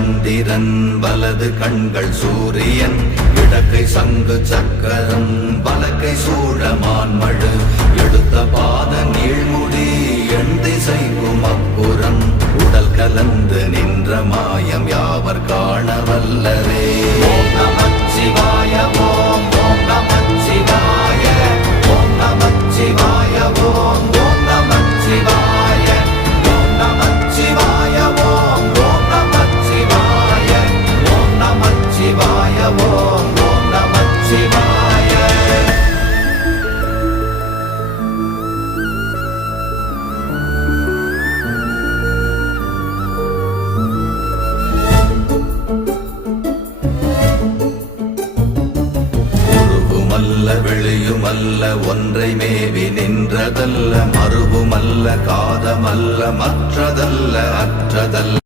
சந்திரன் வலது கண்கள் சூரியன் இடக்கை சங்கு சக்கரம் வலக்கை சூழமான்மழு எடுத்த பாத நீழ்முடி எண் திசைக்கும் அப்புறம் உடல் கலந்து நின்ற மாயம் யாவர் காண வல்லரே. ஓம் நமச்சிவாய ஓம் ஓம் நமச்சிவாய ஓம் நமச்சிவாய ஓம் ஓம் நமச்சிவாய ஓம் நமச்சிவாய ஓம் ஓம் நமச்சிவாய ஓம் நமச்சிவாய ஓம் ஓம் நமச்சிவாய. வெளியுமல்ல ஒன்றை மேவி நின்றதல்ல மறுவுமல்ல காதமல்ல மற்றதல்ல அற்றதல்ல